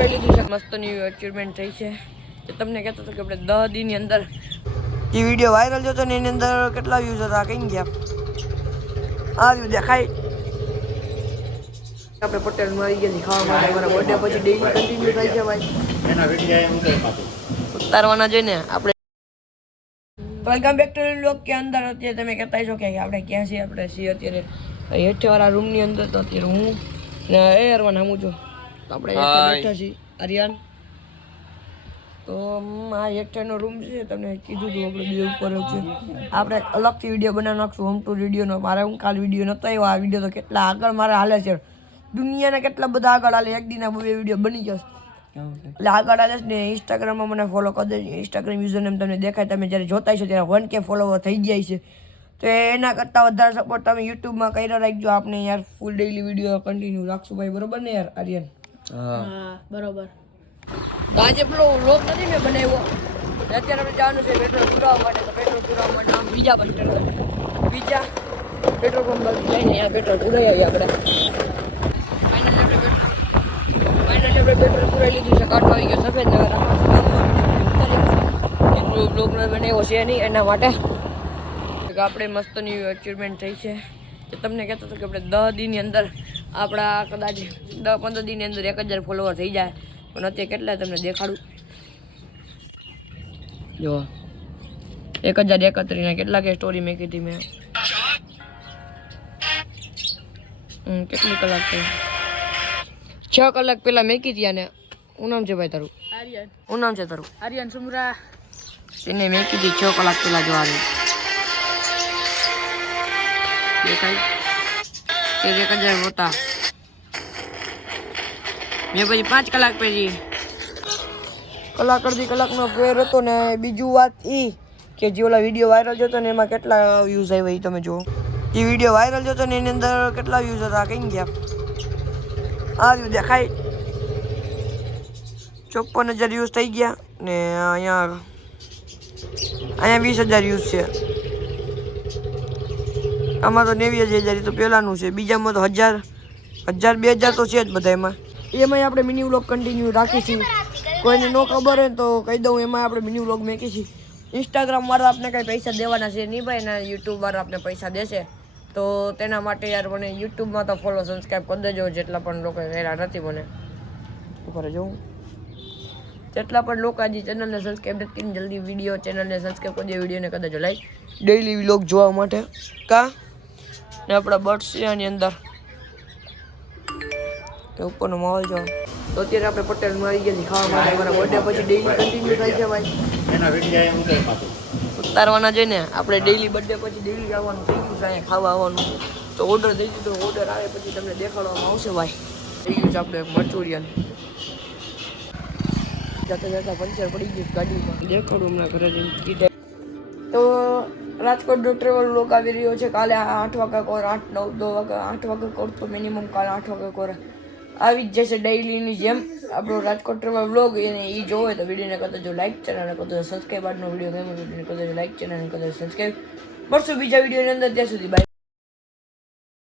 પુરાઈ લીધું છે. મસ્તની અચીવમેન્ટ થઈ છે. તો તમને કહેતો હતો કે આપણે દસ દિનની અંદર જે વીડિયો વાયરલ થયો હતો ને એની અંદર કેટલા વ્યૂઝ હતા કઈ ગયા? આ રહ્યું દેખાય. આપણે પટેલમાં આવી ગયા ખાવા માટે અમારા બર્થડે પછી ડેઈલી કન્ટિન્યુ થાય છે ભાઈ ઉતારવાના જોઈને આપણે વેલકમ બેક ટુ લોક કે અંદર. અત્યારે તમે કહેતા છો કે આપણે ક્યાં છીએ? આપણે છીએ અત્યારે હેઠવાળા રૂમની અંદર તો અત્યારે હું ને એ અરવાન હમું છું. તો આપણે બેઠા છીએ. આર્યન? તો આ હેઠેનો રૂમ છે તમને કીધું હતું આપણે બે ઉપર છે. આપણે અલગથી વીડિયો બનાવી નાખશું હોમ ટુ વિડીયોનો મારે હું કાલ વીડિયો નહોતો આવ્યો આ વીડિયો તો કેટલા આગળ મારે હાલે છે. દુનિયાના કેટલા બધા આગળ હાલે એક દિના બે વીડિયો બની જશે. એટલે આગળ છે ને ઇન્સ્ટાગ્રામમાં મને ફોલો કરી દેજો. ઇન્સ્ટાગ્રામ યુઝર નેમ તમને દેખાય તમે જ્યારે જોતા છો ત્યારે વન કે ફોલોવર થઈ જાય છે. તો એના કરતાં વધારે સપોર્ટ તમે યુટ્યુબમાં કર્યો રાખજો. આપણે યાર ફૂલ ડેઈલી વીડિયો કન્ટિન્યુ રાખશું ભાઈ બરોબર ને યાર આર્યન? બરોબર. તો આજે પેલો લોક નથી મેં બનાવ્યો. અત્યારે આપણે જવાનું છે પેટ્રોલ પુરાવવા માટે. તો પેટ્રોલ પુરાવવા માટે આમ બીજા કરી બીજા પેટ્રોલ પંપ બાજુ જઈને અહીંયા પેટ્રોલ પુરાઈ આવીએ આપણે. ફાઇનલી આપણે પેટ્રોલ ફાઇનલી આપણે પેટ્રોલ પુરાઈ લીધું છે. ગયો સફેદ નગર એટલું બનાવ્યો છે નહીં, એના માટે. આપણે મસ્તની અચીવમેન્ટ થઈ છે. તમને કહેતો હતો કે આપણે દસ દિનની અંદર આપણા કદાચ દસ પંદર દિનની અંદર એક હજાર ફોલોવર થઈ જાય. પણ અત્યારે કેટલા તમને દેખાડું? જો એક હજાર એકત્રીસ કેટલા કે સ્ટોરી મેં કીધી મેં. કેટલી કલાક થઈ? છ કલાક પહેલાં મેં કીધી અને હું નામ છે ભાઈ તારું? શું નામ છે તારું? આર્યન સુમરા. તેને મેં કીધી છ કલાક પહેલાં જોવાની. દેખાય? એક હજાર હોતા મેં પછી પાંચ કલાક પછી કલાક અડધી કલાકનો ફેર હતો ને બીજું વાત એ કે જે ઓલા વીડિયો વાયરલ જતો ને એમાં કેટલા વ્યૂઝ આવ્યા એ તમે જુઓ. જે વીડિયો વાયરલ જતો ને એની અંદર કેટલા વ્યૂઝ હતા, કઈ ગયા? આ રહ્યું દેખાય. ચોપન હજાર વ્યૂઝ થઈ ગયા ને અહીંયા અહીંયા વીસ હજાર યુઝ છે. આમાં તો નેવી હજાર, એ તો પહેલાંનું છે. બીજામાં તો હજાર હજાર બે હજાર તો છે જ બધા એમાં એમાંય આપણે મિની વ્લોગ કન્ટિન્યુ રાખીશું કોઈને ન ખબર હોય તો કહી દઉં એમાં આપણે મિની વ્લોગ મેકીશું ઇન્સ્ટાગ્રામ વાળા આપણે કાંઈ પૈસા દેવાના છે નહીં ભાઈ ના યુટ્યુબ વાળા આપણે પૈસા દેશે. તો તેના માટે યાર મને યુટ્યુબમાં તો ફોલો સબસ્ક્રાઈબ કરી દેજો, જેટલા પણ લોકો વેરા નથી મને. ઉપર જોઉં જેટલા પણ લોકો આજે ચેનલને સબસ્ક્રાઈબ નથી કરીને જલ્દી વીડિયો ચેનલને સબસ્ક્રાઈબ કરી દે વિડીયોને કદાચ લાઈક ડેઈલી વ્લોગ જોવા માટે. કા? ને આપણા બર્ડ્સ છે આની અંદર. એ ઉપરનો માહોલ જો તો અત્યારે આપણે પટેલમાં આવી ગયા ખાવા માટે અમારા બર્થડે પછી ડેઈલી કન્ટિન્યુ થાય છે ભાઈ. એના વીડિયો એમ ઉતરે પાછું ઉતારવાના જઈને આપણે ડેઈલી બર્થડે પછી ડેઈલી આવવાનું થઈ ગયું છે અહીંયા ખાવા આવવાનું. તો ઓર્ડર થઈ ગયું તો ઓર્ડર આવે પછી તમને દેખાડવામાં આવશે ભાઈ. થઈ ગયું છે આપણે મચુરિયન. જતા જતા પંચર પડી ગયું ગાડીમાં. દેખાડું હમણાં ઘરે જઈને રાજકોટ નો ટ્રેવલ લોક આવી રહ્યો છે. કાલે આઠ વાગ્યા કોર, આઠ, નવ, દો વાગ્યા, આઠ વાગ્યા કોર તો મિનિમમ કાલે આઠ વાગ્યા કોર. આવી જ જશે ડેઈલીની જેમ. આપણો રાજકોટ ટ્રેવલ બ્લોગ એને એ જોવે તો વિડીયોને કદાચ જો લાઇક ચેનલને કદાચ સબસ્ક્રાઈબ આજનો વીડિયો ગમે વિડીયોને કદાચ લાઇક ચેનલને કદાચ સબસ્ક્રાઈબ મળશું બીજા વિડીયોની અંદર. ત્યાં સુધી બાય